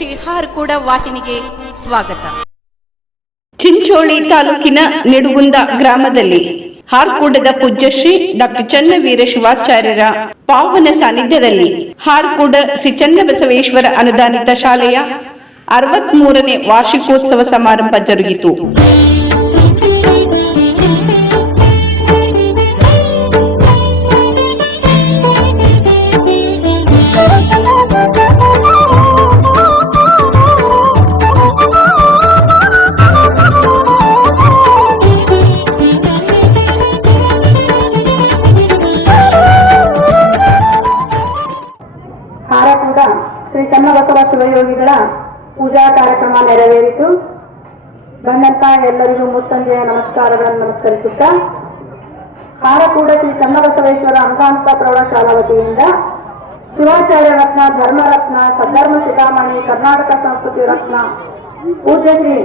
ಶ್ರೀ ಹಾರ್ಕೂಡ ವಾಹಿನಿಗೆ ಸ್ವಾಗತ. ಚಿಂಚೋಳಿ ತಾಲೂಕಿನ ನಿಡುಗುಂದ ಗ್ರಾಮದಲ್ಲಿ ಹಾರ್ಕೂಡದ ಪೂಜ್ಯಶ್ರೀ ಡಾಕ್ಟರ್ ಚನ್ನವೀರ ಶಿವಾಚಾರ್ಯರ ಪಾವನ ಸಾನ್ನಿಧ್ಯದಲ್ಲಿ ಹಾರ್ಕೂಡ ಶ್ರೀ ಚನ್ನಬಸವೇಶ್ವರ ಅನುದಾನಿತ ಶಾಲೆಯ 63ನೇ ವಾರ್ಷಿಕೋತ್ಸವ ಸಮಾರಂಭ ಜರುಗಿತು. ಹಾರಕೂಡ ಶ್ರೀ ಚನ್ನಬಸವ ಶಿವಯೋಗಿಗಳ ಪೂಜಾ ಕಾರ್ಯಕ್ರಮ ನೆರವೇರಿತು. ಬಂದಂತ ಎಲ್ಲರಿಗೂ ಮುಸ್ಸಂಜೆಯ ನಮಸ್ಕಾರಗಳನ್ನು ನಮಸ್ಕರಿಸುತ್ತಾ, ಹಾರಕೂಡ ಶ್ರೀ ಚನ್ನಬಸವೇಶ್ವರ ಅನುದಾನಿತ ಪ್ರೌಢಶಾಲಾ ವತಿಯಿಂದ ಶಿವಾಚಾರ್ಯ ರತ್ನ, ಧರ್ಮರತ್ನ, ಸದ್ಧರ್ಮ ಶಿಖಾಮಣಿ, ಕರ್ನಾಟಕ ಸಂಸ್ಕೃತಿ ರತ್ನ, ಪೂಜ್ಯ ಶ್ರೀ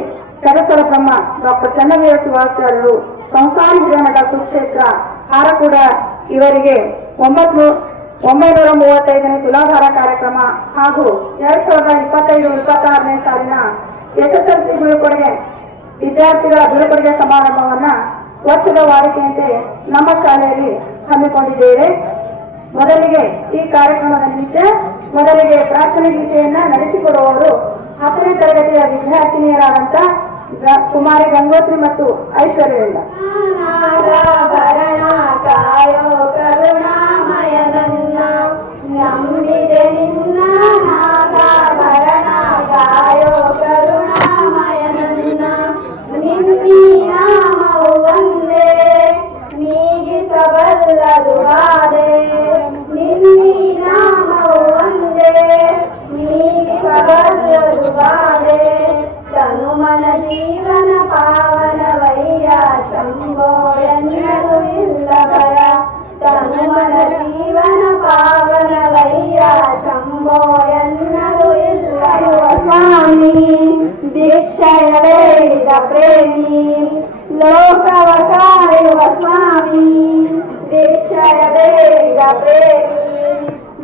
ಶರಸರ ಬ್ರಹ್ಮ ಡಾಕ್ಟರ್ ಚನ್ನವೀರ ಶಿವಾಚಾರ್ಯರು ಸಂಸ್ಥಾನ ಹಿರೇಮಠ ಸುಕ್ಷೇತ್ರ ಹಾರಕೂಡ ಇವರಿಗೆ 935ನೇ ತುಲಾಭಾರ ಕಾರ್ಯಕ್ರಮ ಹಾಗೂ 2025-26ನೇ ಸಾಲಿನ SSLC ಬೀಳ್ಕೊಡುಗೆ ವಿದ್ಯಾರ್ಥಿಗಳ ಬೀಳ್ಕೊಡುಗೆ ಸಮಾರಂಭವನ್ನ ವರ್ಷದ ವಾಡಿಕೆಯಂತೆ ನಮ್ಮ ಶಾಲೆಯಲ್ಲಿ ಹಮ್ಮಿಕೊಂಡಿದ್ದೇವೆ. ಮೊದಲಿಗೆ ಈ ಕಾರ್ಯಕ್ರಮದ ನಿಮಿತ್ತ ಮೊದಲಿಗೆ ಪ್ರಾರ್ಥನೆ ಗೀತೆಯನ್ನ ನಡೆಸಿಕೊಡುವವರು 10ನೇ ತರಗತಿಯ ವಿದ್ಯಾರ್ಥಿನಿಯರಾದಂತ ಕುಮಾರಿ ಗಂಗೋತ್ರಿ ಮತ್ತು ಐಶ್ವರ್ಯರಿಂದ. ನಂಬಿದೆ ನಿನ್ನ ನಾಗಾಭರಣ ಕಾಯೋ ಕರುಣಾಮಯ ನನ್ನ, ನಿನ್ನೀ ನಾಮವು ಒಂದೇ ನೀಗಿಸಬಲ್ಲದು ಬಾಧೆ, ನಿನ್ನೀ ನಾಮವು ಒಂದೇ ನೀಗಿಸಬಲ್ಲದು ಬಾಧೆ, ತನುಮನ ಜೀವನ ಪಾವನವಯ್ಯ ಶಂಭೋ ಎನ್ನಲು ಇಲ್ಲ ಭಯ, ತನುಮನ ಜೀವನ ಪಾವನವಯ್ಯ ಶಂಭೋ ಎನ್ನಲು ಇಲ್ಲ ಸ್ವಾಮಿ, ದೀಕ್ಷಯ ಬೇಡಿದ ಪ್ರೇಮಿ ಲೋಕವ ಕಾಯುವ ಸ್ವಾಮಿ, ದೀಕ್ಷಯ ಬೇಡಿದ ಪ್ರೇಮಿ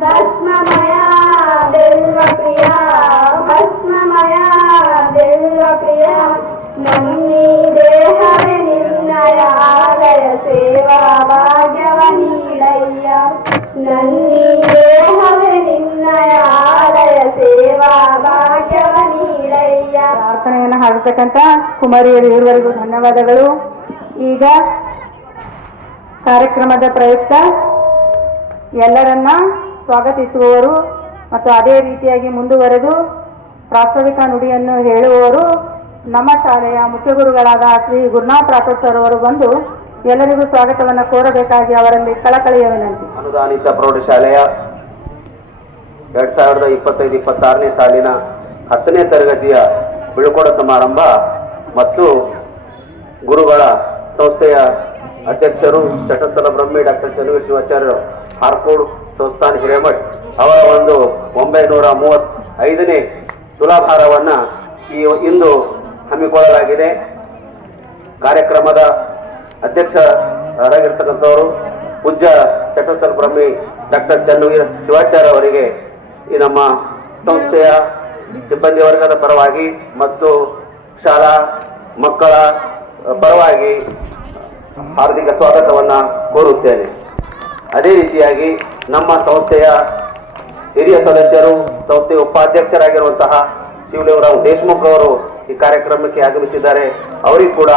ಭಸ್ಮಮಯ ಬಿಲ್ವ ಪ್ರಿಯ, ಭಸ್ಮಮಯ ಬಿಲ್ವ ಪ್ರಿಯ, ನನ್ನೀ ದೇಹವೇ ನಿನ್ನಯ ಆಲಯ ಸೇವಾ ಭಾಗ್ಯವ ನೀಡಯ್ಯ, ನನ್ನೀ ದೇಹವೇ ನಿನ್ನಯ ಆಲಯ ಸೇವಾ ಭಾಗ್ಯವ ನೀಡಯ್ಯ. ಪ್ರಾರ್ಥನೆಯನ್ನು ಹಾಡತಕ್ಕಂಥ ಕುಮಾರಿಯರು ಇರುವರೆಗೂ ಧನ್ಯವಾದಗಳು. ಈಗ ಕಾರ್ಯಕ್ರಮದ ಪ್ರಯುಕ್ತ ಎಲ್ಲರನ್ನ ಸ್ವಾಗತಿಸುವವರು ಮತ್ತು ಅದೇ ರೀತಿಯಾಗಿ ಮುಂದುವರೆದು ಪ್ರಾಸ್ತಾವಿಕ ನುಡಿಯನ್ನು ಹೇಳುವವರು ನಮ್ಮ ಶಾಲೆಯ ಮುಖ್ಯ ಗುರುಗಳಾದ ಶ್ರೀ ಗುರುನಾಥ್ ರಾಠೋಡ್ ಸರ್ ಅವರು ಬಂದು ಎಲ್ಲರಿಗೂ ಸ್ವಾಗತವನ್ನು ಕೋರಬೇಕಾಗಿ ಅವರಲ್ಲಿ ಕಳಕಳಿಯ ವಿನಂತಿ. ಅನುದಾನಿತ ಪ್ರೌಢಶಾಲೆಯ 2025-26ನೇ ಸಾಲಿನ 10ನೇ ತರಗತಿಯ ಬೀಳ್ಕೊಡ ಸಮಾರಂಭ ಮತ್ತು ಗುರುಗಳ ಸಂಸ್ಥೆಯ ಅಧ್ಯಕ್ಷರು ಚಟಸ್ಥಲ ಬ್ರಹ್ಮಿ ಡಾಕ್ಟರ್ ಚನ್ನವೀರ ಶಿವಾಚಾರ್ಯರು ಹಾರ್ಕೋಡ್ ಸಂಸ್ಥಾನ ಹಿರೇಮಠ್ ಅವರ ಒಂದು 935ನೇ ತುಲಾಭಾರವನ್ನ ಇಂದು ಹಮ್ಮಿಕೊಳ್ಳಲಾಗಿದೆ. ಕಾರ್ಯಕ್ರಮದ ಅಧ್ಯಕ್ಷರಾಗಿರ್ತಕ್ಕಂಥವರು ಪೂಜ್ಯ ಚಟಸ್ಥಲ ಬ್ರಹ್ಮಿ ಡಾಕ್ಟರ್ ಚನ್ನವೀರ ಶಿವಾಚಾರ್ಯ ಅವರಿಗೆ ಈ ನಮ್ಮ ಸಂಸ್ಥೆಯ ಸಿಬ್ಬಂದಿ ವರ್ಗದ ಪರವಾಗಿ ಮತ್ತು ಶಾಲಾ ಮಕ್ಕಳ ಪರವಾಗಿ ಹಾರ್ದಿಕ ಸ್ವಾಗತವನ್ನ ಕೋರುತ್ತೇನೆ. ಅದೇ ರೀತಿಯಾಗಿ ನಮ್ಮ ಸಂಸ್ಥೆಯ ಹಿರಿಯ ಸದಸ್ಯರು, ಸಂಸ್ಥೆಯ ಉಪಾಧ್ಯಕ್ಷರಾಗಿರುವಂತಹ ಶಿವಲಿಂಗರಾವ್ ದೇಶಮುಖ್ ಅವರು ಈ ಕಾರ್ಯಕ್ರಮಕ್ಕೆ ಆಗಮಿಸಿದ್ದಾರೆ. ಅವರಿಗೂ ಕೂಡ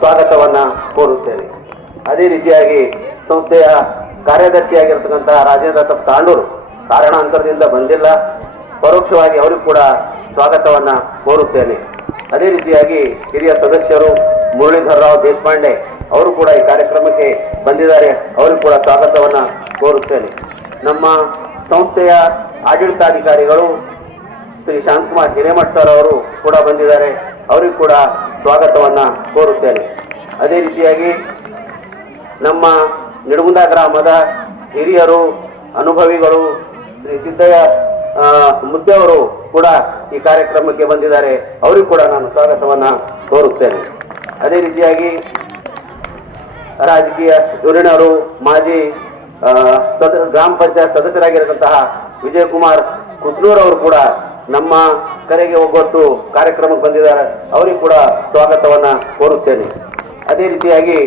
ಸ್ವಾಗತವನ್ನ ಕೋರುತ್ತೇನೆ. ಅದೇ ರೀತಿಯಾಗಿ ಸಂಸ್ಥೆಯ ಕಾರ್ಯದರ್ಶಿಯಾಗಿರ್ತಕ್ಕಂತಹ ರಾಜೇಂದ್ರ ತಾಂಡೂರು ಕಾರಣಾಂತರದಿಂದ ಬಂದಿಲ್ಲ, ಪರೋಕ್ಷವಾಗಿ ಅವರಿಗೂ ಕೂಡ ಸ್ವಾಗತವನ್ನ ಕೋರುತ್ತೇನೆ. ಅದೇ ರೀತಿಯಾಗಿ ಹಿರಿಯ ಸದಸ್ಯರು ಮುರಳೀಧರ ರಾವ್ ದೇಶಪಾಂಡೆ ಅವರು ಕೂಡ ಈ ಕಾರ್ಯಕ್ರಮಕ್ಕೆ ಬಂದಿದ್ದಾರೆ, ಅವರಿಗೂ ಕೂಡ ಸ್ವಾಗತವನ್ನ ಕೋರುತ್ತೇನೆ. ನಮ್ಮ ಸಂಸ್ಥೆಯ ಆಡಳಿತಾಧಿಕಾರಿಗಳು ಶ್ರೀ ಶಾಂತಕುಮಾರ್ ಹಿರೇಮಠ್ ಸರ್ ಅವರು ಕೂಡ ಬಂದಿದ್ದಾರೆ, ಅವರಿಗೂ ಕೂಡ ಸ್ವಾಗತವನ್ನ ಕೋರುತ್ತೇನೆ. ಅದೇ ರೀತಿಯಾಗಿ ನಮ್ಮ ನಿಡುಗುಂದ ಗ್ರಾಮದ ಹಿರಿಯರು, ಅನುಭವಿಗಳು ಶ್ರೀ ಸಿದ್ದಯ್ಯ ಮುದ್ದೆಯವರು ಕೂಡ ಈ ಕಾರ್ಯಕ್ರಮಕ್ಕೆ ಬಂದಿದ್ದಾರೆ, ಅವರಿಗೂ ಕೂಡ ನಾನು ಸ್ವಾಗತವನ್ನ ಕೋರುತ್ತೇನೆ. ಅದೇ ರೀತಿಯಾಗಿ ರಾಜಕೀಯ ಧುರೀಣರು, ಮಾಜಿ ಗ್ರಾಮ ಪಂಚಾಯತ್ ಸದಸ್ಯರಾಗಿರತಕ್ಕಂತಹ ವಿಜಯಕುಮಾರ್ ಕುಸ್ನೂರ್ ಅವರು ಕೂಡ ನಮ್ಮ ಕರೆಗೆ ಒಗ್ಗಟ್ಟು ಕಾರ್ಯಕ್ರಮಕ್ಕೆ ಬಂದಿದ್ದಾರೆ, ಅವರಿಗೆ ಕೂಡ ಸ್ವಾಗತವನ್ನ ಕೋರುತ್ತೇನೆ. ಅದೇ ರೀತಿಯಾಗಿ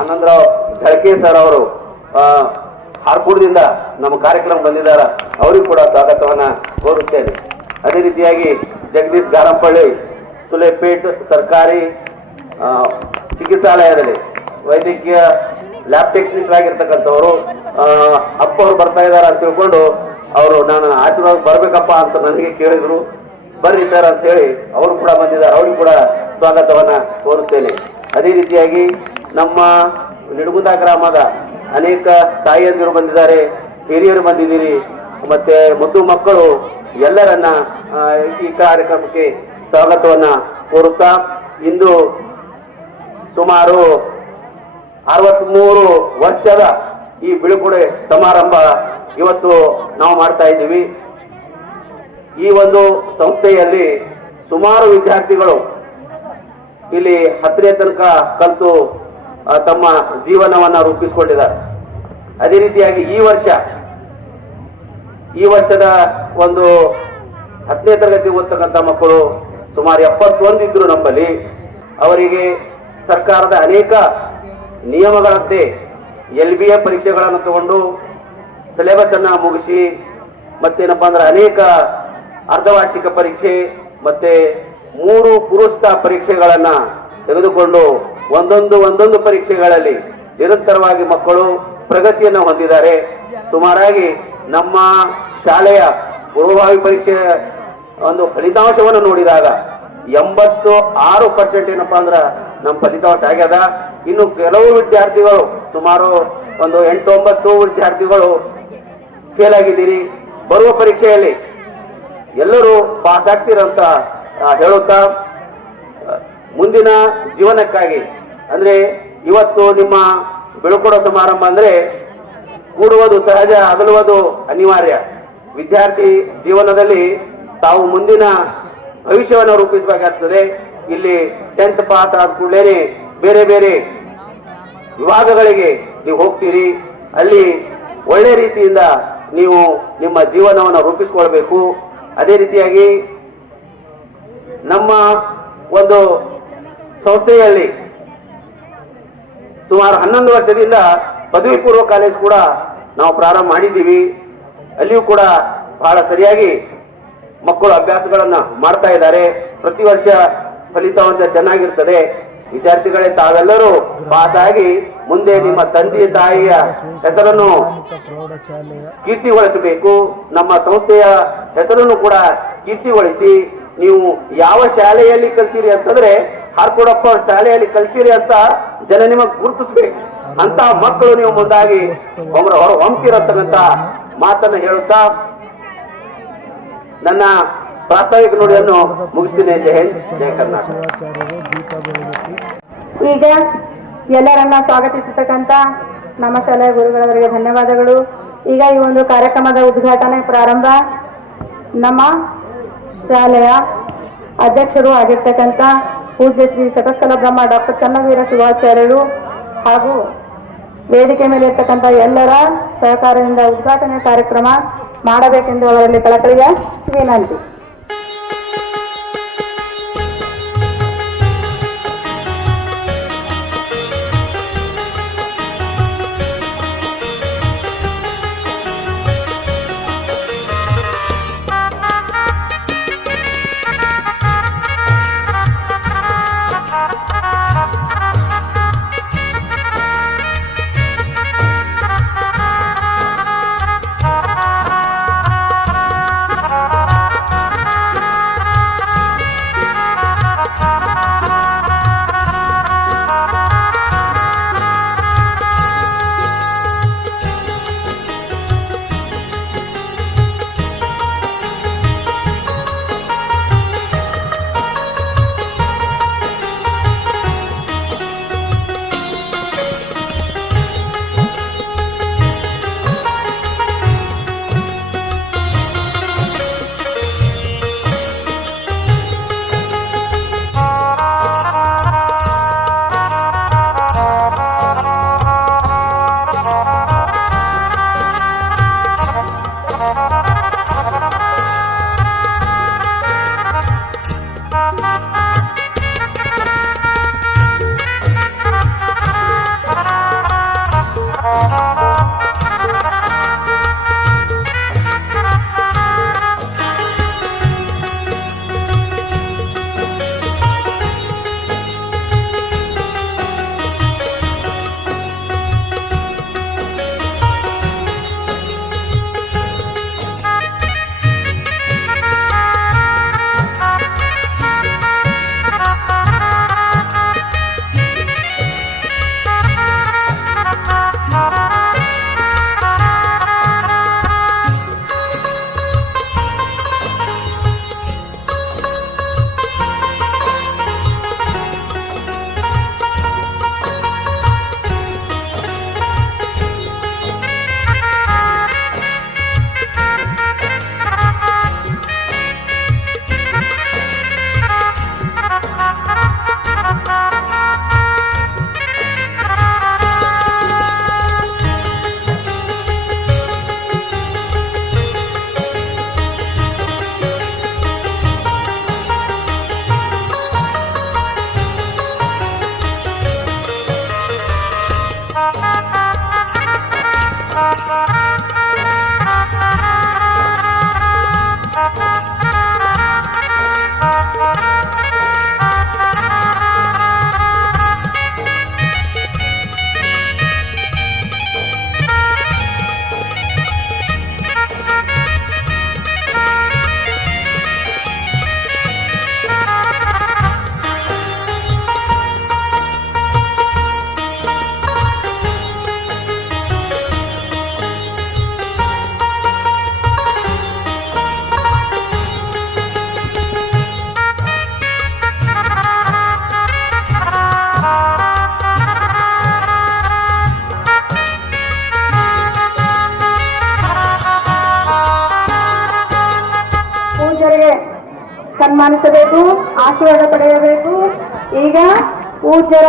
ಆನಂದರಾವ್ ಝಳಕೆ ಸರ್ ಅವರು ಹಾರ್ಕೂಡದಿಂದ ನಮ್ಮ ಕಾರ್ಯಕ್ರಮ ಬಂದಿದ್ದಾರೆ, ಅವರಿಗೂ ಕೂಡ ಸ್ವಾಗತವನ್ನ ಕೋರುತ್ತೇನೆ. ಅದೇ ರೀತಿಯಾಗಿ ಜಗದೀಶ್ ಗಾರಂಪಳ್ಳಿ ಸುಲೇಪೇಟ್ ಸರ್ಕಾರಿ ಚಿಕಿತ್ಸಾಲಯದಲ್ಲಿ ವೈದ್ಯಕೀಯ ಲ್ಯಾಬ್ ಟೆಕ್ನಿಕ್ ಆಗಿರ್ತಕ್ಕಂಥವರು ಅಪ್ಪ ಅವರು ಬರ್ತಾ ಇದ್ದಾರೆ ಅಂತ ತಿಳ್ಕೊಂಡು ಅವರು ನಾನು ಆಶೀರ್ವಾದ ಬರ್ಬೇಕಪ್ಪ ಅಂತ ನನಗೆ ಕೇಳಿದ್ರು. ಬರ್ರಿ ಸರ್ ಅಂತ ಹೇಳಿ ಅವರು ಕೂಡ ಬಂದಿದ್ದಾರೆ, ಅವ್ರಿಗೆ ಕೂಡ ಸ್ವಾಗತವನ್ನ ಕೋರುತ್ತೇನೆ. ಅದೇ ರೀತಿಯಾಗಿ ನಮ್ಮ ನಿಡಗುಂದ ಗ್ರಾಮದ ಅನೇಕ ತಾಯಿಯಂದಿರು ಬಂದಿದ್ದಾರೆ, ಹಿರಿಯರು ಬಂದಿದ್ದೀರಿ, ಮತ್ತೆ ಮುದ್ದು ಮಕ್ಕಳು ಎಲ್ಲರನ್ನ ಈ ಕಾರ್ಯಕ್ರಮಕ್ಕೆ ಸ್ವಾಗತವನ್ನ ಕೋರುತ್ತಾ, ಇಂದು ಸುಮಾರು 63 ವರ್ಷದ ಈ ಬೀಳ್ಕೊಡೆ ಸಮಾರಂಭ ಇವತ್ತು ನಾವು ಮಾಡ್ತಾ ಇದ್ದೀವಿ. ಈ ಒಂದು ಸಂಸ್ಥೆಯಲ್ಲಿ ಸುಮಾರು ವಿದ್ಯಾರ್ಥಿಗಳು ಇಲ್ಲಿ 10ನೇ ತನಕ ಕಲಿತು ತಮ್ಮ ಜೀವನವನ್ನ ರೂಪಿಸಿಕೊಂಡಿದ್ದಾರೆ. ಅದೇ ರೀತಿಯಾಗಿ ಈ ವರ್ಷದ ಒಂದು 10ನೇ ತರಗತಿ ಓದ್ತಕ್ಕಂಥ ಮಕ್ಕಳು ಸುಮಾರು 71 ಇದ್ರು ನಮ್ಮಲ್ಲಿ. ಅವರಿಗೆ ಸರ್ಕಾರದ ಅನೇಕ ನಿಯಮಗಳಂತೆ LBA ಪರೀಕ್ಷೆಗಳನ್ನು ತಗೊಂಡು ಸಿಲೆಬಸ್ ಅನ್ನ ಮುಗಿಸಿ ಮತ್ತೇನಪ್ಪ ಅಂದ್ರೆ ಅನೇಕ ಅರ್ಧವಾರ್ಷಿಕ ಪರೀಕ್ಷೆ ಮತ್ತೆ 3 ಪೂರ್ವಸ್ಥ ಪರೀಕ್ಷೆಗಳನ್ನ ತೆಗೆದುಕೊಂಡು ಒಂದೊಂದು ಪರೀಕ್ಷೆಗಳಲ್ಲಿ ನಿರಂತರವಾಗಿ ಮಕ್ಕಳು ಪ್ರಗತಿಯನ್ನು ಹೊಂದಿದ್ದಾರೆ. ಸುಮಾರಾಗಿ ನಮ್ಮ ಶಾಲೆಯ ಪೂರ್ವಭಾವಿ ಪರೀಕ್ಷೆ ಒಂದು ಫಲಿತಾಂಶವನ್ನು ನೋಡಿದಾಗ 86% ಏನಪ್ಪಾ ಅಂದ್ರ ನಮ್ಮ ಫಲಿತಾಂಶ ಆಗ್ಯದ. ಇನ್ನು ಕೆಲವು ವಿದ್ಯಾರ್ಥಿಗಳು ಸುಮಾರು ಒಂದು 8-9 ವಿದ್ಯಾರ್ಥಿಗಳು ಫೇಲ್ ಆಗಿದ್ದೀರಿ. ಬರುವ ಪರೀಕ್ಷೆಯಲ್ಲಿ ಎಲ್ಲರೂ ಪಾಸ್ ಆಗ್ತೀರಂತ ಹೇಳುತ್ತಾ ಮುಂದಿನ ಜೀವನಕ್ಕಾಗಿ ಅಂದ್ರೆ ಇವತ್ತು ನಿಮ್ಮ ಬೀಳ್ಕೊಡೋ ಸಮಾರಂಭ ಅಂದ್ರೆ ಕೂಡುವುದು ಸಹಜ, ಅಗಲುವುದು ಅನಿವಾರ್ಯ. ವಿದ್ಯಾರ್ಥಿ ಜೀವನದಲ್ಲಿ ತಾವು ಮುಂದಿನ ಭವಿಷ್ಯವನ್ನು ರೂಪಿಸಬೇಕಾಗ್ತದೆ. ಇಲ್ಲಿ 10th ಪಾಸ್ ಆದ ಕೂಡಲೇ ಬೇರೆ ಬೇರೆ ವಿಭಾಗಗಳಿಗೆ ನೀವು ಹೋಗ್ತೀರಿ. ಅಲ್ಲಿ ಒಳ್ಳೆ ರೀತಿಯಿಂದ ನೀವು ನಿಮ್ಮ ಜೀವನವನ್ನು ರೂಪಿಸಿಕೊಳ್ಬೇಕು. ಅದೇ ರೀತಿಯಾಗಿ ನಮ್ಮ ಒಂದು ಸಂಸ್ಥೆಯಲ್ಲಿ ಸುಮಾರು 11 ವರ್ಷದಿಂದ ಪದವಿ ಪೂರ್ವ ಕಾಲೇಜ್ ಕೂಡ ನಾವು ಪ್ರಾರಂಭ ಮಾಡಿದ್ದೀವಿ. ಅಲ್ಲಿಯೂ ಕೂಡ ಬಹಳ ಸರಿಯಾಗಿ ಮಕ್ಕಳು ಅಭ್ಯಾಸಗಳನ್ನ ಮಾಡ್ತಾ ಇದ್ದಾರೆ. ಪ್ರತಿ ವರ್ಷ ಫಲಿತಾಂಶ ಚೆನ್ನಾಗಿರ್ತದೆ. ವಿದ್ಯಾರ್ಥಿಗಳೇ ತಾವೆಲ್ಲರೂ ಪಾಸ್ ಆಗಿ ಮುಂದೆ ನಿಮ್ಮ ತಂದೆ ತಾಯಿಯ ಹೆಸರನ್ನು ಕೀರ್ತಿಗೊಳಿಸಬೇಕು. ನಮ್ಮ ಸಂಸ್ಥೆಯ ಹೆಸರನ್ನು ಕೂಡ ಕೀರ್ತಿಗೊಳಿಸಿ ನೀವು ಯಾವ ಶಾಲೆಯಲ್ಲಿ ಕಲ್ತೀರಿ ಅಂತಂದ್ರೆ ಹಾರ್ಕೋಡಪ್ಪ ಶಾಲೆಯಲ್ಲಿ ಕಲ್ತೀರಿ ಅಂತ ಜನ ನಿಮಗೆ ಗುರುತಿಸ್ಬೇಕು. ಅಂತ ಮಕ್ಕಳು ನೀವು ಮುಂದಾಗಿ ಹೊಂತಿರತಕ್ಕಂತ ಮಾತನ್ನು ಹೇಳುತ್ತಾ ನನ್ನ ಪ್ರಾಸ್ತಾವಿಕ ನುಡಿಯನ್ನು ಮುಗಿಸ್ತೀನಿ. ಜೈ ಹಿಂದ್, ಜೈ ಕರ್ನಾಟಕ. ಈಗ ಎಲ್ಲರನ್ನ ಸ್ವಾಗತಿಸತಕ್ಕಂತ ನಮ್ಮ ಶಾಲೆಯ ಗುರುಗಳವರಿಗೆ ಧನ್ಯವಾದಗಳು. ಈಗ ಈ ಒಂದು ಕಾರ್ಯಕ್ರಮದ ಉದ್ಘಾಟನೆ ಪ್ರಾರಂಭ ನಮ್ಮ ಶಾಲೆಯ ಅಧ್ಯಕ್ಷರು ಆಗಿರ್ತಕ್ಕಂಥ ಪೂಜ್ಯ ಶ್ರೀ ಶತಸ್ಥಲ ಬ್ರಹ್ಮ ಡಾಕ್ಟರ್ ಚನ್ನವೀರ ಶಿವಾಚಾರ್ಯರು ಹಾಗೂ ವೇದಿಕೆ ಮೇಲೆ ಇರ್ತಕ್ಕಂಥ ಎಲ್ಲರ ಸಹಕಾರದಿಂದ ಉದ್ಘಾಟನೆ ಕಾರ್ಯಕ್ರಮ ಮಾಡಬೇಕೆಂದು ಅವರಲ್ಲಿ ಕಳಕಳಿಯ ವಿನಂತಿ. ಪೂಜ್ಯರಿಗೆ ಸನ್ಮಾನಿಸಬೇಕು, ಆಶೀರ್ವಾದ ಪಡೆಯಬೇಕು. ಈಗ ಪೂಜ್ಯರ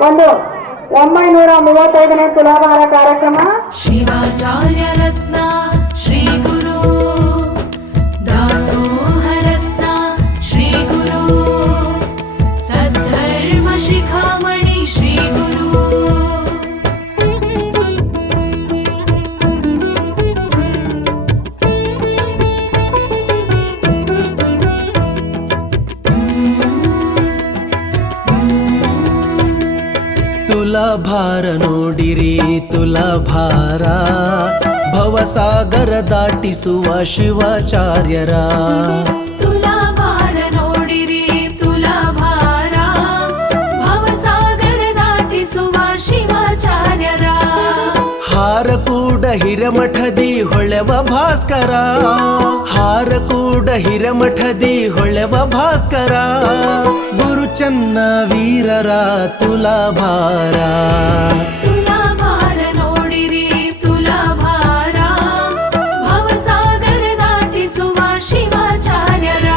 1935ನೇ ತುಲಾಭಾರ ಕಾರ್ಯಕ್ರಮ ಶಿವಾಚಾರ್ಯ ರತ್ನ ಶ್ರೀ ಗುರು ದಾಸೋಹ ರತ್ನ ಶ್ರೀ ಗುರು ಸದ್ಧರ್ಮ ಶಿಖಾಮಣಿ ಶ್ರೀ ಗುರು ತುಲಾಭಾರ ನೋಡಿರಿ ತುಲಾಭಾರ ಭವಸಾಗರ ದಾಟಿಸುವ ಶಿವಾಚಾರ್ಯರ ತುಲಾಭಾರ ನೋಡಿರಿ ತುಲಾಭಾರ ಭವಸಾಗರ ದಾಟಿಸುವ ಶಿವಾಚಾರ್ಯರ ಹಾರ ಕೂಡ ಹಿರಮಠದಿ ಹೊಳೆವ ಭಾಸ್ಕರ ಹಾರ ಕೂಡ ಹಿರಮಠದಿ ಹೊಳೆವ ಭಾಸ್ಕರ ಗುರುಚನ್ನ ವೀರರ ತುಲಾಭಾರ ತುಲಾಭಾರ ನೋಡಿರಿ ತುಲಾಭಾರ ಭವಸಾಗರ ದಾಟಿಸುವ ಶಿವಾಚಾರ್ಯರ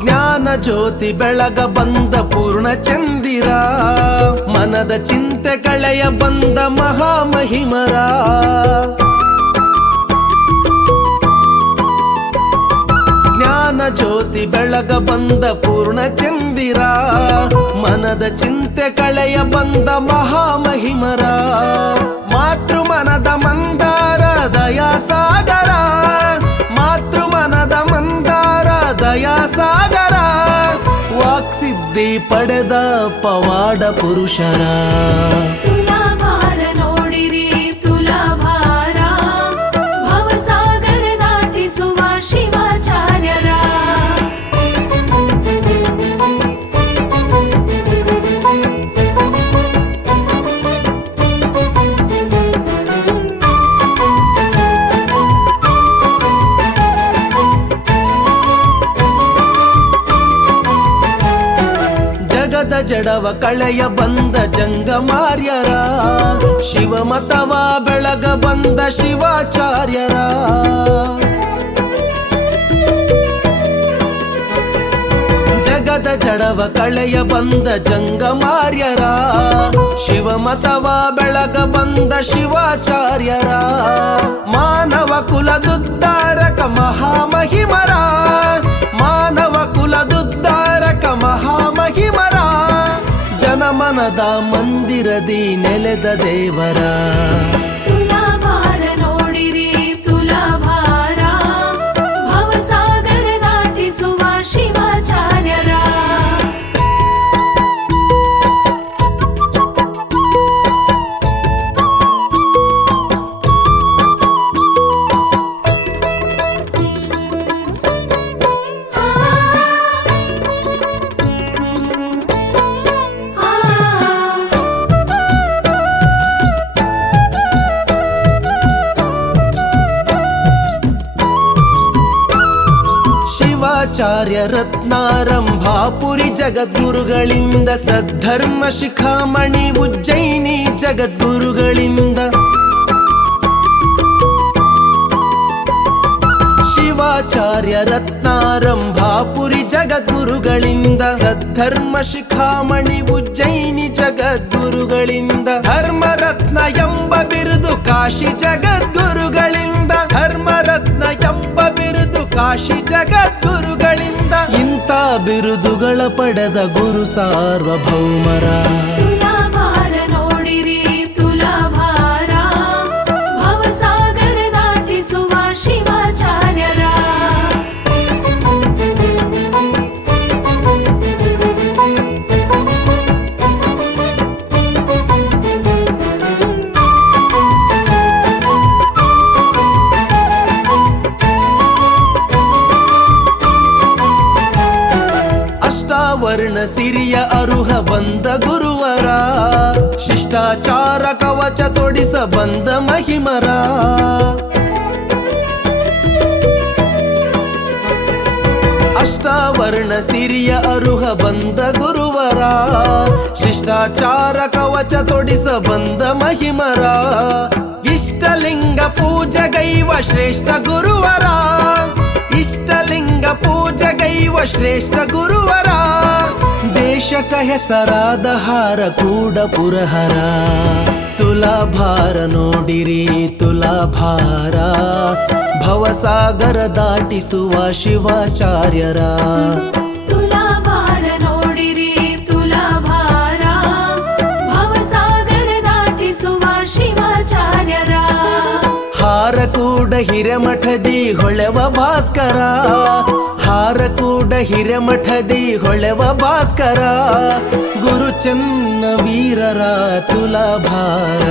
ಜ್ಞಾನ ಜ್ಯೋತಿ ಬೆಳಗ ಬಂದ ಪೂರ್ಣ ಚಂದಿರ ಮನದ ಚಿಂತೆ ಕಳೆಯ ಬಂದ ಮಹಾಮಹಿಮರ ಜ್ಞಾನ ಜ್ಯೋತಿ ಬೆಳಗ ಬಂದ ಪೂರ್ಣ ಚಂದಿರ ಮನದ ಚಿಂತೆ ಕಳೆಯ ಬಂದ ಮಹಾಮಹಿಮರ ಮಾತೃ ಮನದ ಮಂದಾರ ದಯಾ ಸಾಗರ ಮಾತೃ ಮನದ ಮಂದಾರ ದಯಾ ಸಾಗರ ವಾಕ್ಸಿದ್ಧಿ ಪಡೆದ ಪವಾಡ ಪುರುಷರ ತುಲಾಭಾರ ನೋಡಿರಿ ತುಲಾಭಾರ ಭವಸಾಗರ ದಾಟಿಸುವ ಶಿವಾಚಾರ್ಯರ ಜಗದ ಜಡವ ಕಳೆಯ ಬಂದ ಜಂಗಮಾರ್ಯರ ಶಿವಮತವ ಬೆಳಗ ಬಂದ ಶಿವಾಚಾರ್ಯರ ಜಗದ ಜಡವ ಕಳೆಯ ಬಂದ ಜಂಗಮಾರ್ಯರ ಶಿವಮತವ ಬೆಳಗ ಬಂದ ಶಿವಾಚಾರ್ಯರ ಮಾನವ ಕುಲದುದ್ಧಾರಕ ಮಹಾಮಹಿಮರ ಮಾನವ ಕುಲದುದ್ಧಾರಕ ಮಹಾಮಹಿಮರ ಜನಮನದ ಮಂದಿರದಿ ನೆಲೆದ ದೇವರ ತುಲಾಭಾರ ನೋಡಿರಿ ತುಲಾಭಾರ ಭವಸಾಗರ ದಾಟಿಸುವ ಶಿವಾಚಾರ್ಯರ ಶಿವಾಚಾರ್ಯ ರತ್ನಾರಂಭಾಪುರಿ ಜಗದ್ಗುರುಗಳಿಂದ ಸದ್ಧರ್ಮ ಶಿಖಾಮಣಿ ಉಜ್ಜಯಿನಿ ಜಗದ್ಗುರುಗಳಿಂದ ಶಿವಾಚಾರ್ಯ ರತ್ನಾರಂಭಾಪುರಿ ಜಗದ್ಗುರುಗಳಿಂದ ಸದ್ಧರ್ಮ ಶಿಖಾಮಣಿ ಉಜ್ಜಯಿನಿ ಜಗದ್ಗುರುಗಳಿಂದ ಧರ್ಮರತ್ನ ಎಂಬ ಬಿರುದು ಕಾಶಿ ಜಗದ್ಗುರುಗಳಿಂದ ಧರ್ಮರತ್ನ ಎಂಬ ಬಿರುದು ಕಾಶಿ ಜಗದ್ಗುರುಗಳಿಂದ ಇಂಥ ಬಿರುದುಗಳ ಪಡೆದ ಗುರು ಸಾರ್ವಭೌಮರ ತುಲಾಭಾರ ನೋಡಿರಿ ತುಲಾಭಾರ ಭವಸಾಗರ ದಾಟಿಸುವ ಶಿವಾಚಾರ್ಯರ ಅಷ್ಟಾವರ್ಣ ಸಿರಿಯ ಅರುಹ ಬಂದ ಗುರುವರ, ಶಿಷ್ಟಾಚಾರ ಕವಚ ತೊಡಿಸ ಬಂದ ಮಹಿಮರ. ಅಷ್ಟಾವರ್ಣ ಸಿರಿಯ ಅರುಹ ಬಂದ ಗುರುವರ, ಶಿಷ್ಟಾಚಾರ ಕವಚ ತೊಡಿಸ ಬಂದ ಮಹಿಮರ. ಇಷ್ಟಲಿಂಗ ಪೂಜೆಗೈವ ಶ್ರೇಷ್ಠ ಗುರುವರ, ಇಷ್ಟಲಿಂಗ ಪೂಜೆಗೈವ ಶ್ರೇಷ್ಠ ಗುರುವರ. ದೇಶಕ ಹೆಸರಾದ ಹಾರ ಕೂಡ ಪುರಹರ, ತುಲಾಭಾರ ನೋಡಿರಿ ತುಲಾಭಾರ. ಭವಸಾಗರ ದಾಟಿಸುವ ಶಿವಾಚಾರ್ಯರ, ತುಲಾಭಾರ ನೋಡಿರಿ ತುಲಾಭಾರ. ಭವಸಾಗರ ದಾಟಿಸುವ ಶಿವಾಚಾರ್ಯರ. ಹಾರ ಕೂಡ ಹಿರೇಮಠದಿ ಹೊಳೆವ ಭಾಸ್ಕರ, ಹಾರ ಕೂಡ ಹಿರೇಮಠದಿ ಹೊಳೆವ ಭಾಸ್ಕರ. ಗುರು ಚನ್ನ ವೀರರ ತುಲಾಭಾರ,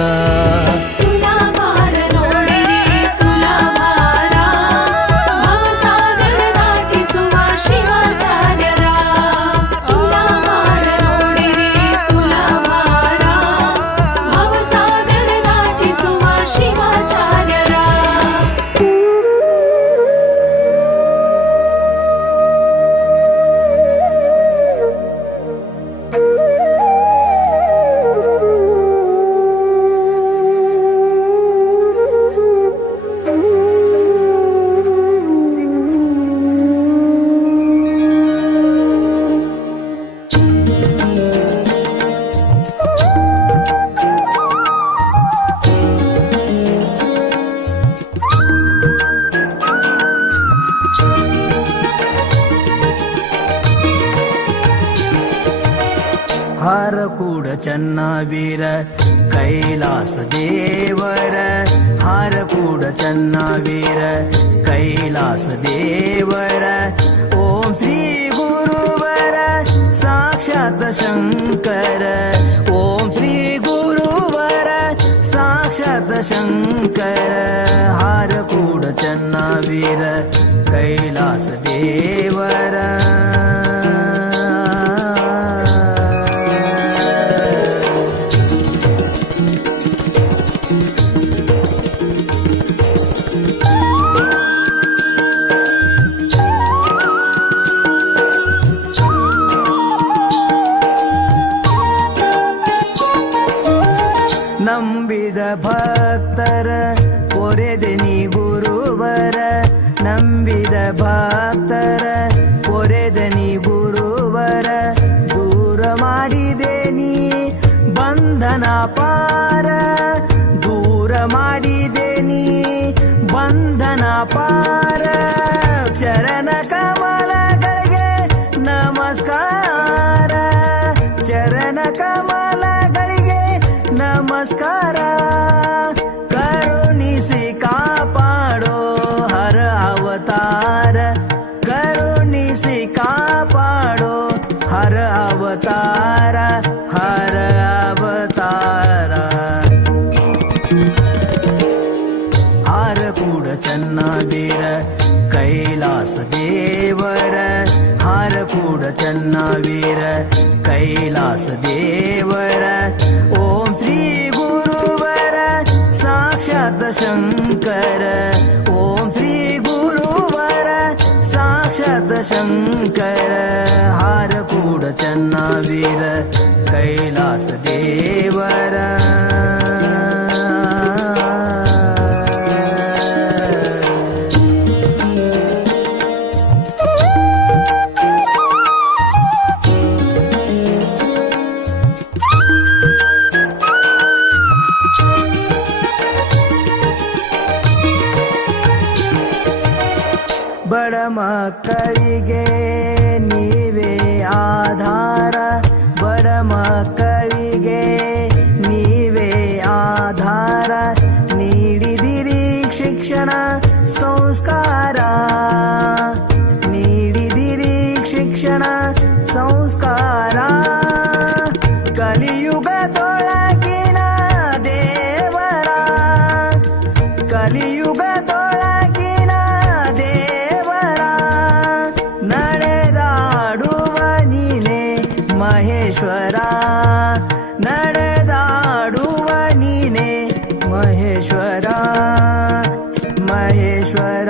ತುಲಾಭಾರ ನೋಡಿರಿ ತುಲಾಭಾರ. ಭವಸಾಗರ ದಾಟಿಸುವ ಶಿವಾಚಾರ್ಯರ. ತುಲಾಭಾರ ನೋಡಿರಿ ತುಲಾಭಾರ. ಭವಸಾಗರ ದಾಟಿಸುವ ಶಿವಾಚಾರ್ಯರ. ಹಾರ ಕೂಡ ಚನ್ನವೀರ ಕೈಲಾಸ ದೇವರ, ಹಾರ ಕೂಡ ಚನ್ನವೀರ ಕೈಲಾಸ ದೇವರ. ಓಂ ಶ್ರೀ ಗುರುವರ ಸಾಕ್ಷಾತ್ ಶಂಕರ, ಓಂ ಶ್ರೀ ಗುರುವರ ಸಾಕ್ಷಾತ್ ಶಂಕರ. ಹಾರ ಕೂಡ ಚನ್ನವೀರ ಕೈಲಾಸ ದೇವರ. ನಂಬಿದ ಭಕ್ತರ ಕೊರೆದೆ ನೀ ಗುರುವರ, ನಂಬಿದ ಭಕ್ತರ ಕೊರೆದೆ ನೀ ಗುರುವರ. ದೂರ ಮಾಡಿದೆ ನೀ ಬಂಧನ ಪಾರ, ದೂರ ಮಾಡಿದೆ ನೀ ಬಂಧನ ಪಾರ. ಚರಣ ಕಮಲಗಳಿಗೆ ನಮಸ್ಕಾರ, ಚರಣ ಕಮಲಗಳಿಗೆ ನಮಸ್ಕಾರ. ಕರುಣಿಸಿ ಕಾಪಾಡೋ ಹರ ಅವತಾರ, ಕರುಣಿಸಿ ಕಾಪಾಡೋ ಹರ ಅವತಾರ, ಹರ ಅವತಾರ. ಹಾರ ಕೂಡ ಚನ್ನವೀರ ಕೈಲಾಸ ದೇವರ, ಹಾರ ಕೂಡ ಚನ್ನವೀರ ಕೈಲಾಸ ದೇವರ. ಓಂ ಶ್ರೀ ಗುರುವರ ಸಾಕ್ಷಾತ್ ಶಂಕರ, ಓಂ ಶ್ರೀ ಗುರುವರ ಸಾಕ್ಷಾತ್ ಶಂಕರ. ಹಾರ ಕೂಡ ಚನ್ನವೀರ ಕೈಲಾಸ ದೇವರ. ಬಡ ಮಕ್ಕಳಿಗೆ ನೀವೇ ಆಧಾರ, ಬಡ ಮಕ್ಕಳಿಗೆ ನೀವೇ ಆಧಾರ. ನೀಡಿದಿರಿ ಶಿಕ್ಷಣ ಸಂಸ್ಕಾರ, ನೀಡಿದಿರಿ ಶಿಕ್ಷಣ ಸಂಸ್ಕಾರ. ಕಲಿಯುಗದೊಳಗಿನ ದೇವರ, ಕಲಿಯುಗದೊಳಗಿನ ದೇವರ. ನಡೆದಾಡುವ ನೀ ಮಹೇಶ್ವರ ನಡೆದಾಡುವ ನೀನೆ ಮಹೇಶ್ವರ ಮಹೇಶ್ವರ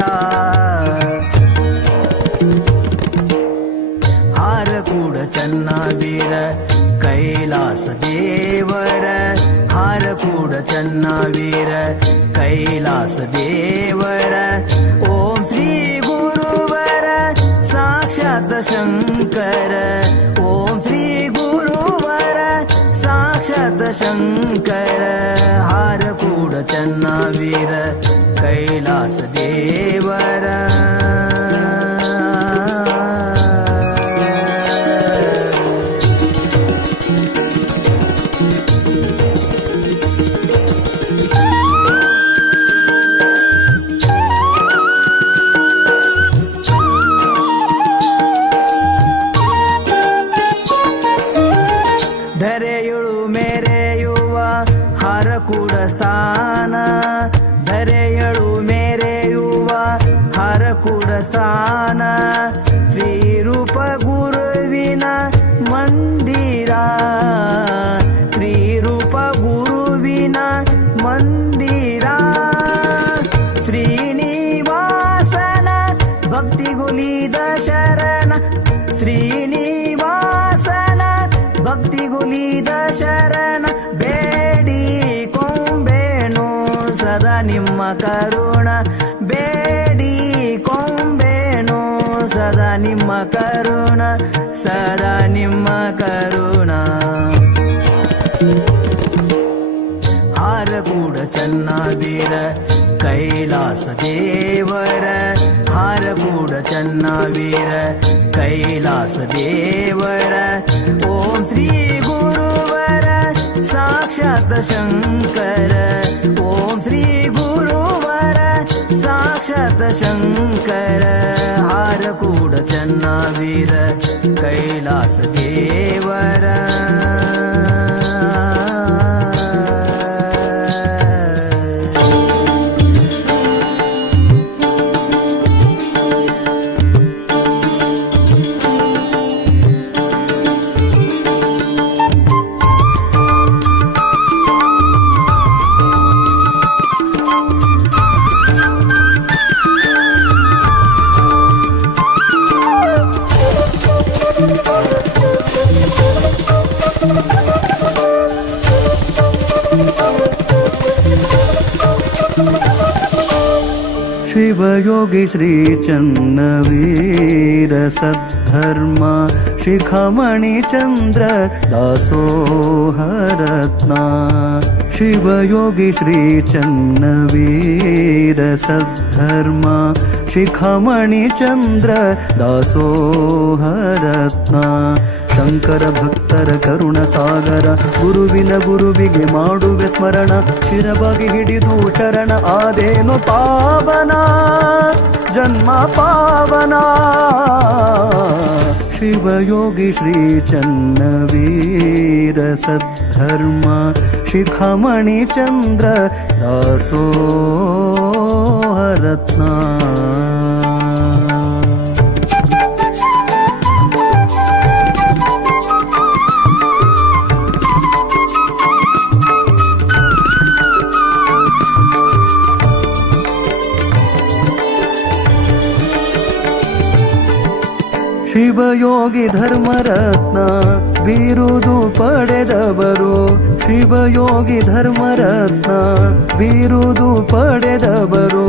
ಹಾರಕೂಡ ಚನ್ನವೀರ ಕೈಲಾಸ ದೇವರ ಹಾರಕೂಡ ಚನ್ನವೀರ ಕೈಲಾಸ ದೇವರ ಓಂ ಶ್ರೀ ಗುರುವರ ಸಾಕ್ಷಾತ್ ಶಂಕರ ಓಂ ಶ್ರೀ ಗುರುವರ ಸಾಕ್ಷಾತ್ ಶಂಕರ ಹಾರಕೂಡ ಚನ್ನವೀರ ಕೈಲಾಸ ದೇವರ ಧರೆಯುಳು ಮೇರೆಯುವ ಹರಕೂಡ ಸ್ಥಾನ ಧರೆಯಳು ಮೇರೆಯುವ ಹರಕೂಡ ಸ್ಥಾನ ಶ್ರೀರೂಪ ಗುರುವಿನ ಮಂದಿರ ಶ್ರೀರೂಪ ಗುರುವಿನ ಮಂದಿರ ಶ್ರೀನಿವಾಸನ ಭಕ್ತಿಗುಲಿದ ಶರಣ ಶ್ರೀನಿವಾಸನ ಭಕ್ತಿಗುಲಿದ ಶರಣ ಬೇಡಿ ಕೊಂಬೇನು ಸದಾ ನಿಮ್ಮ ಕರುಣ ಬೇಡಿ ಕೊಂಬೇನು ಸದಾ ನಿಮ್ಮ ಕರುಣ ಸದಾ ನಿಮ್ಮ ಕರುಣ ಹಾರಕೂಡ ಚನ್ನವೀರ ಕೈಲಾಸ ದೇವರ ಹಾರಕೂಡ ಚನ್ನವೀರ ಕೈಲಾಸ ದೇವರ ಓಂ ಶ್ರೀ ಗುರುವರ ಸಾಕ್ಷಾತ್ ಶಂಕರ ಓಂ ಶ್ರೀ ಗುರುವರ ಸಾಕ್ಷಾತ್ ಶಂಕರ ಹಾರಕೂಡ ಚನ್ನವೀರ ಕೈಲಾಸ ದೇವರ शिवयोगी श्री चन्नवीर सद्धर्म शिखमणि चंद्र दासोहरत्ना शिवयोगी श्री चन्नवीर सद्धर्म शिखमणि चंद्र दासोहरत्ना ಶಂಕರ ಭಕ್ತರ ಕರುಣ ಸಾಗರ ಗುರುವಿನ ಗುರುವಿಗೆ ಮಾಡುವೆ ಸ್ಮರಣ ಶಿರವಾಗಿ ಹಿಡಿದು ಚರಣ ಆದೇನು ಪಾವನ ಜನ್ಮ ಪಾವನ ಶಿವಯೋಗಿ ಶ್ರೀ ಚನ್ನವೀರ ಸದ್ಧರ್ಮ ಶಿಖಮಣಿ ಚಂದ್ರ ದಾಸೋಹರತ್ನ ಶಿವಯೋಗಿ ಧರ್ಮರತ್ನ ಬಿರುದು ಪಡೆದವರು ಶಿವಯೋಗಿ ಧರ್ಮರತ್ನ ಬಿರುದು ಪಡೆದವರು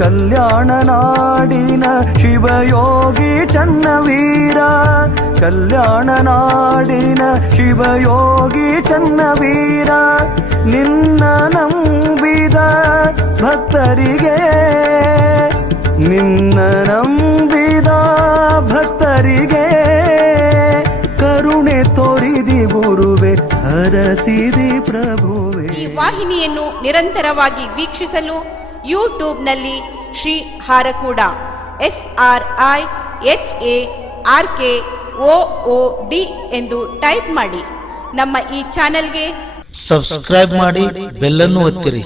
ಕಲ್ಯಾಣ ನಾಡಿನ ಶಿವಯೋಗಿ ಚನ್ನವೀರ ಕಲ್ಯಾಣ ನಾಡಿನ ಶಿವಯೋಗಿ ಚನ್ನವೀರ ನಿನ್ನ ನಂಬಿದ ಭಕ್ತರಿಗೆ ನಿನ್ನ ನಂಬಿದ ಭಕ್ತರಿಗೆ ಕರುಣೆ ತೋರಿದಿ ಗುರುವೆ ಹರಸಿದಿ ಪ್ರಭುವೆ. ಈ ವಾಹಿನಿಯನ್ನು ನಿರಂತರವಾಗಿ ವೀಕ್ಷಿಸಲು ಯೂಟ್ಯೂಬ್ನಲ್ಲಿ ಶ್ರೀ ಹಾರಕೂಡ SRIHARKOOD ಎಂದು ಟೈಪ್ ಮಾಡಿ. ನಮ್ಮ ಈ ಚಾನೆಲ್ಗೆ ಸಬ್ಸ್ಕ್ರೈಬ್ ಮಾಡಿ, ಬೆಲ್ಲನ್ನು ಒತ್ತಿರಿ.